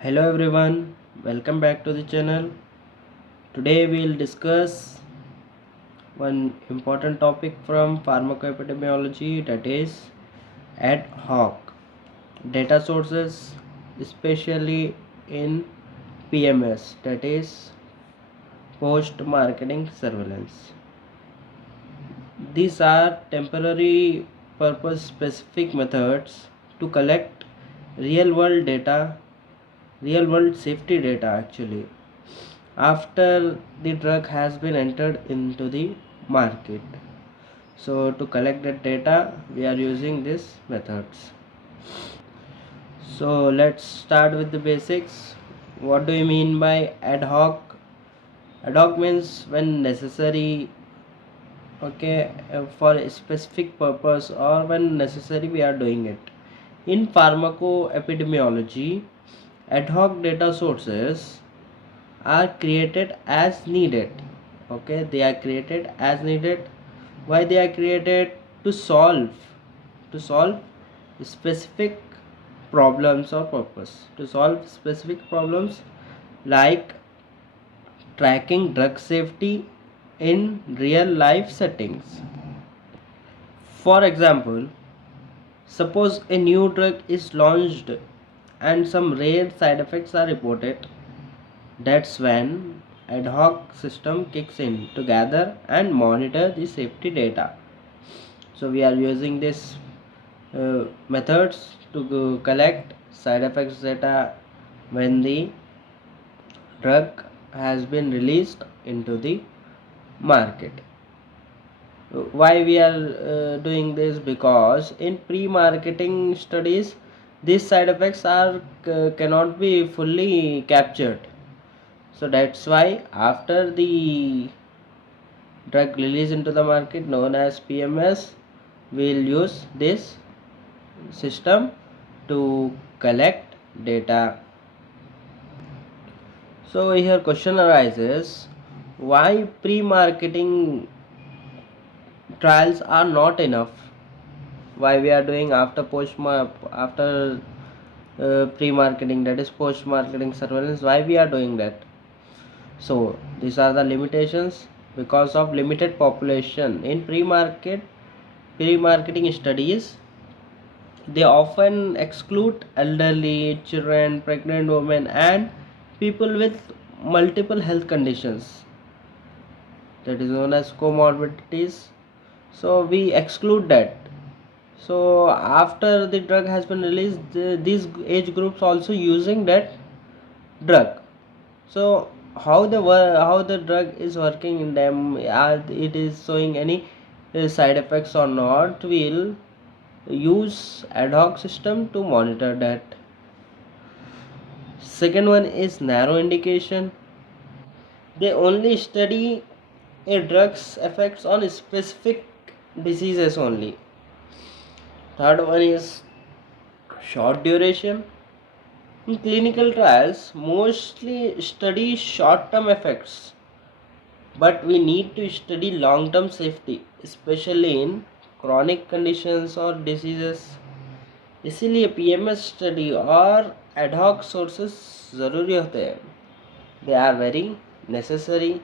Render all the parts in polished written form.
Hello everyone, welcome back to the channel. Today we'll discuss one important topic from pharmacoepidemiology, that is ad hoc data sources, especially in PMS, that is post marketing surveillance. These are temporary purpose specific methods to collect real world data, real world safety data actually, after the drug has been entered into the market. So to collect that data we are using these methods. So let's start with the basics. What do you mean by ad hoc? Ad hoc means when necessary, okay, for a specific purpose, or when necessary we are doing it. In pharmacoepidemiology, ad hoc data sources are created as needed. Okay, they are created as needed. Why they are created? To solve specific problems or purpose. To solve specific problems like tracking drug safety in real life settings. For example, suppose a new drug is launched and some rare side effects are reported. That's when ad hoc system kicks in to gather and monitor the safety data. So we are using this methods to collect side effects data when the drug has been released into the market. Why we are doing this? Because in pre-marketing studies these side effects are cannot be fully captured. So that's why after the drug release into the market known as PMS, we'll use this system to collect data. So here question arises, why pre-marketing trials are not enough? Why we are doing after pre-marketing, that is post-marketing surveillance, why we are doing that? So these are the limitations. Because of limited population in pre-marketing studies, they often exclude elderly, children, pregnant women, and people with multiple health conditions, that is known as comorbidities. So we exclude that. So after the drug has been released, these age groups also using that drug. So how the drug is working in them, are it is showing any side effects or not, we'll use ad hoc system to monitor that. Second one is narrow indication. They only study a drug's effects on specific diseases only. Third one is short duration. In clinical trials, mostly study short term effects, but we need to study long term safety, especially in chronic conditions or diseases. इसीलिए PMS study और ad hoc sources ज़रूरी होते हैं. They are very necessary.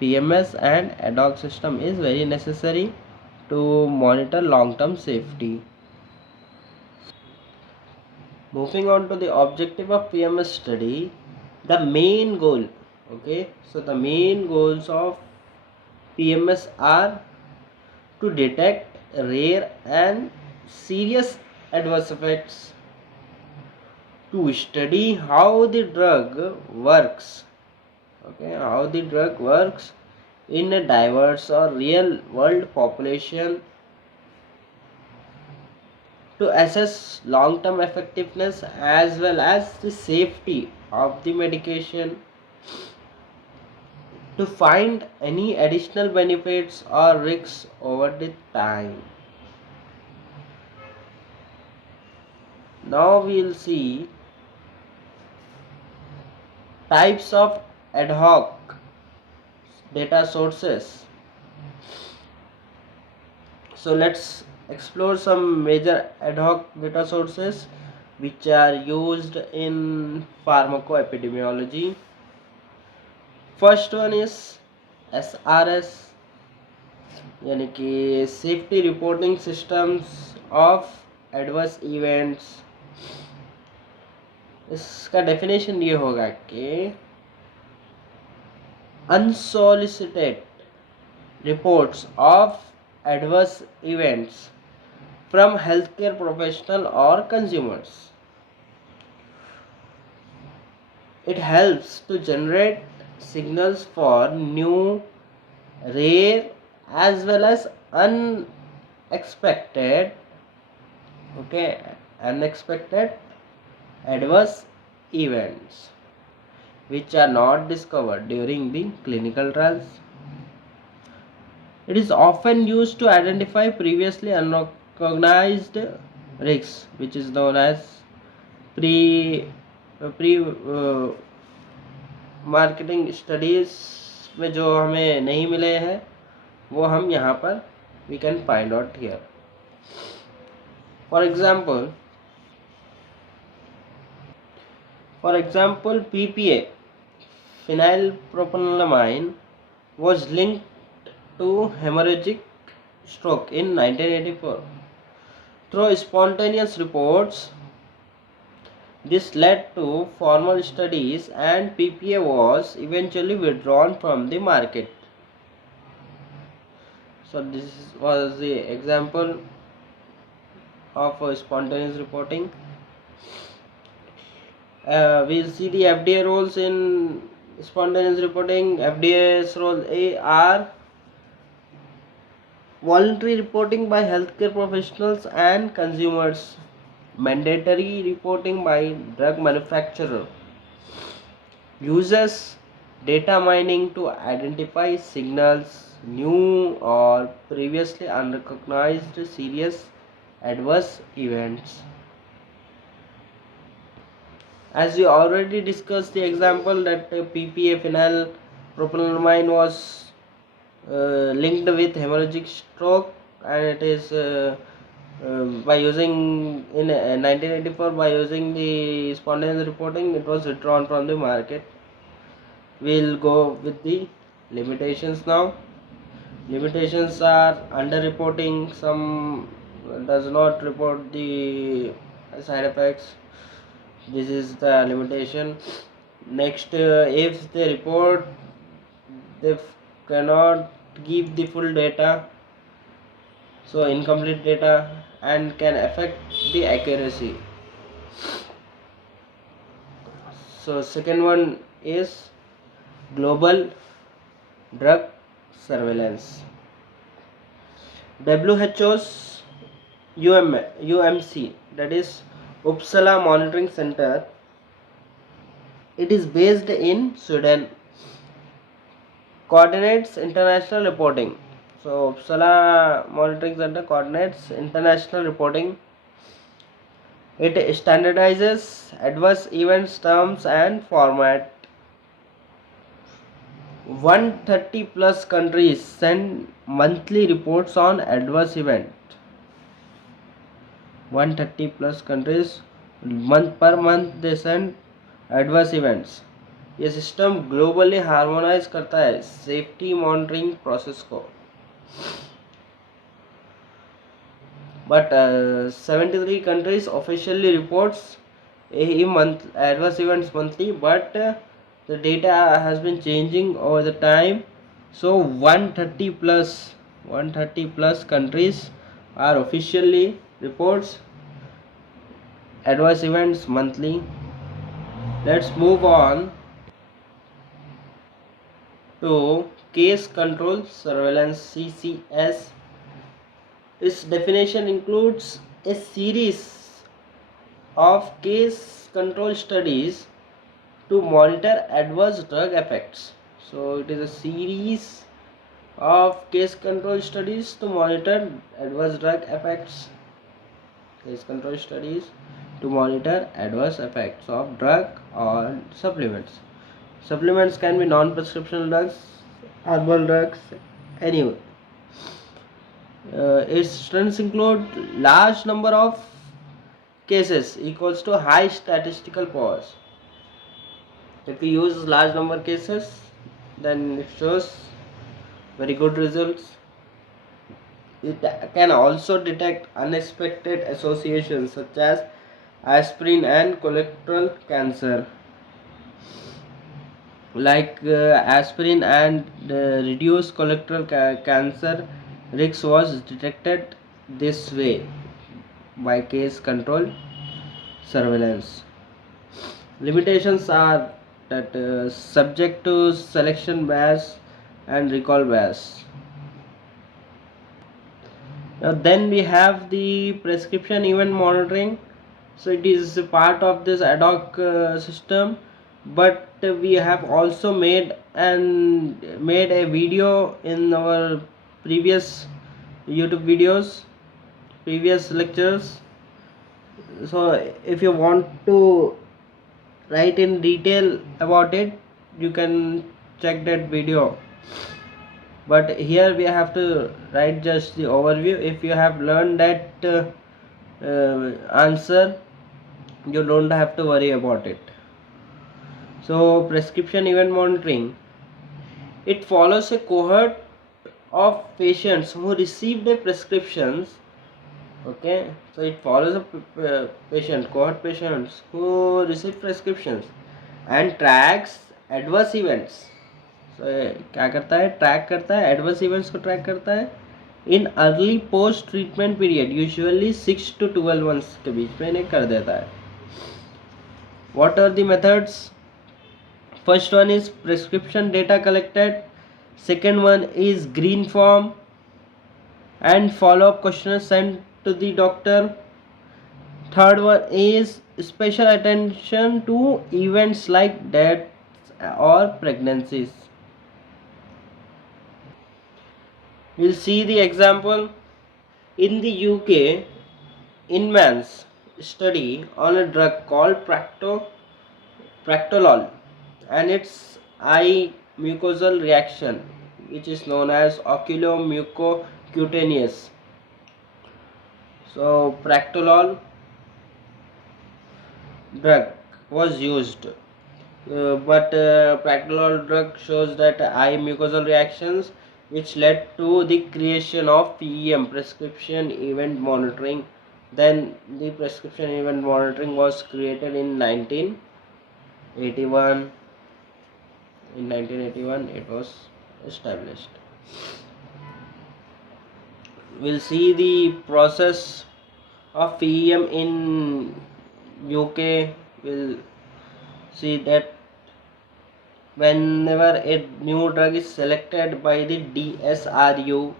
PMS and ad hoc system is very necessary to monitor long term safety. Moving on to the objective of PMS study, the main goal. Okay, so the main goals of PMS are to detect rare and serious adverse effects, to study how the drug works, okay, how the drug works in a diverse or real world population, to assess long term effectiveness as well as the safety of the medication, to find any additional benefits or risks over the time. Now we will see types of ad hoc data sources. So let's explore some major ad hoc data sources. which are used in pharmacoepidemiology. First one is SRS, यानी कि safety reporting systems of adverse events. इसका definition ये होगा कि unsolicited reports of adverse events from healthcare professional or consumers. It helps to generate signals for new, rare, as well as unexpected, unexpected adverse events which are not discovered during the clinical trials. It is often used to identify previously unrecognized risks, which is known as pre marketing studies में जो हमें नहीं मिले हैं वो हम यहाँ पर we can find out here. For example, PPA, phenylpropanolamine, was linked to hemorrhagic stroke in 1984 through spontaneous reports. This led to formal studies and PPA was eventually withdrawn from the market. So this was the example of spontaneous reporting. We'll see the FDA roles in spontaneous reporting. FDA's role are voluntary reporting by healthcare professionals and consumers, mandatory reporting by drug manufacturer, uses data mining to identify signals, new or previously unrecognized serious adverse events. As we already discussed the example that PPA, phenylpropanolamine, was linked with hemorrhagic stroke, and it is by using in 1984 by using the spontaneous reporting, it was withdrawn from the market. We'll go with the limitations now. Limitations are underreporting. Some does not report the side effects. This is the limitation. Next, if they report, they cannot give the full data, so incomplete data, and can affect the accuracy. So second one is global drug surveillance. WHO's UMC, that is Uppsala Monitoring Center, it is based in Sweden, coordinates international reporting. So Uppsala Monitoring Center coordinates international reporting. It standardizes adverse events terms and format. 130 plus countries send monthly reports on adverse event. 130 plus countries per month they send adverse events. ये system globally harmonise करता है safety monitoring process को. But 73 countries officially reports a month adverse events monthly, but the data has been changing over the time. So 130 plus countries are officially reports adverse events monthly. Let's move on to case control surveillance, CCS. Its definition includes a series of case control studies to monitor adverse drug effects. So it is a series of case control studies to monitor adverse drug effects. Case control studies to monitor adverse effects of drug or supplements. Supplements can be non-prescription drugs, herbal drugs, anyway. Its strengths include large number of cases equals to high statistical powers. If we use large number cases, then it shows very good results. It can also detect unexpected associations such as aspirin and colorectal cancer. Like aspirin and reduced colorectal cancer risk was detected this way by case control surveillance. Limitations are that subject to selection bias and recall bias. Now then we have the prescription event monitoring. So it is a part of this ad hoc system, but we have also made a video in our previous YouTube videos, previous lectures. So if you want to write in detail about it, you can check that video, but here we have to write just the overview. If you have learned that answer, you don't have to worry about it. So prescription event monitoring, it follows a cohort of patients who received a prescriptions. Okay, so it follows a cohort patients who receive prescriptions and tracks adverse events. So क्या करता है, track करता है adverse events को, track करता है in early post treatment period, usually 6 to 12 months के बीच में इन्हें कर देता है. What are the methods? First one is prescription data collected. Second one is green form and follow-up questionnaire sent to the doctor. Third one is special attention to events like deaths or pregnancies. We'll see the example. In the UK, Inman's study on a drug called Practolol and its eye mucosal reaction, which is known as oculomucocutaneous. So Practolol drug was used, but Practolol drug shows that eye mucosal reactions, which led to the creation of PEM, prescription event monitoring. Then the prescription event monitoring was created in 1981. In 1981 it was established. We'll see the process of PEM in UK. We'll see that whenever a new drug is selected by the DSRU,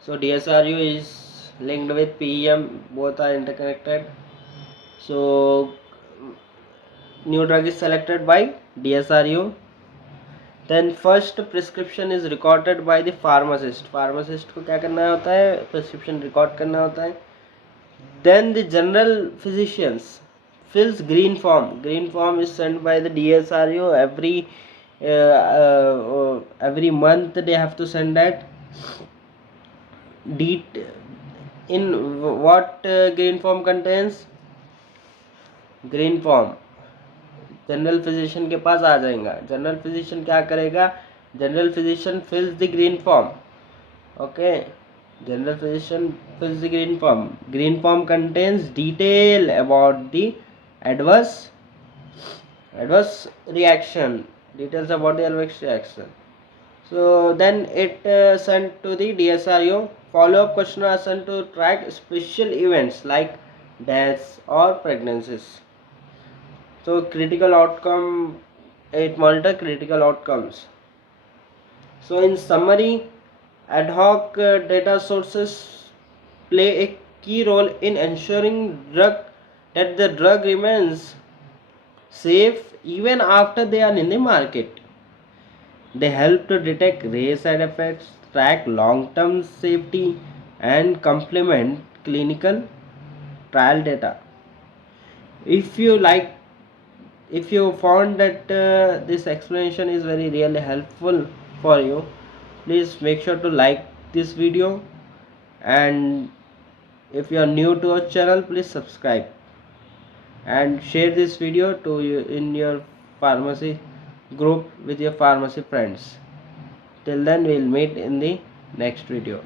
so DSRU is linked with PEM, both are interconnected. So new drug is selected by DSRU, then first prescription is recorded by the pharmacist. Pharmacist को क्या करना होता है, prescription record करना होता है. Then the general physicians fills green form. Green form is sent by the DSRU every month. They have to send that. In what green form contains? Green form general physician के पास आ जाएगा. General physician क्या करेगा, general physician फिल्स the green form. Okay, general physician fills the green form. Green form contains detail about the adverse reaction, details about the adverse reaction. So then it sent to the DSRU. Follow-up questions are sent to track special events like deaths or pregnancies. So critical outcome, it monitor critical outcomes. So in summary, ad hoc data sources play a key role in ensuring that the drug remains safe even after they are in the market. They help to detect rare side effects, track long-term safety, and complement clinical trial data. If you found that this explanation is really helpful for you, please make sure to like this video, and if you are new to our channel, please subscribe. and share this video to you in your pharmacy group with your pharmacy friends. Till then, we'll meet in the next video.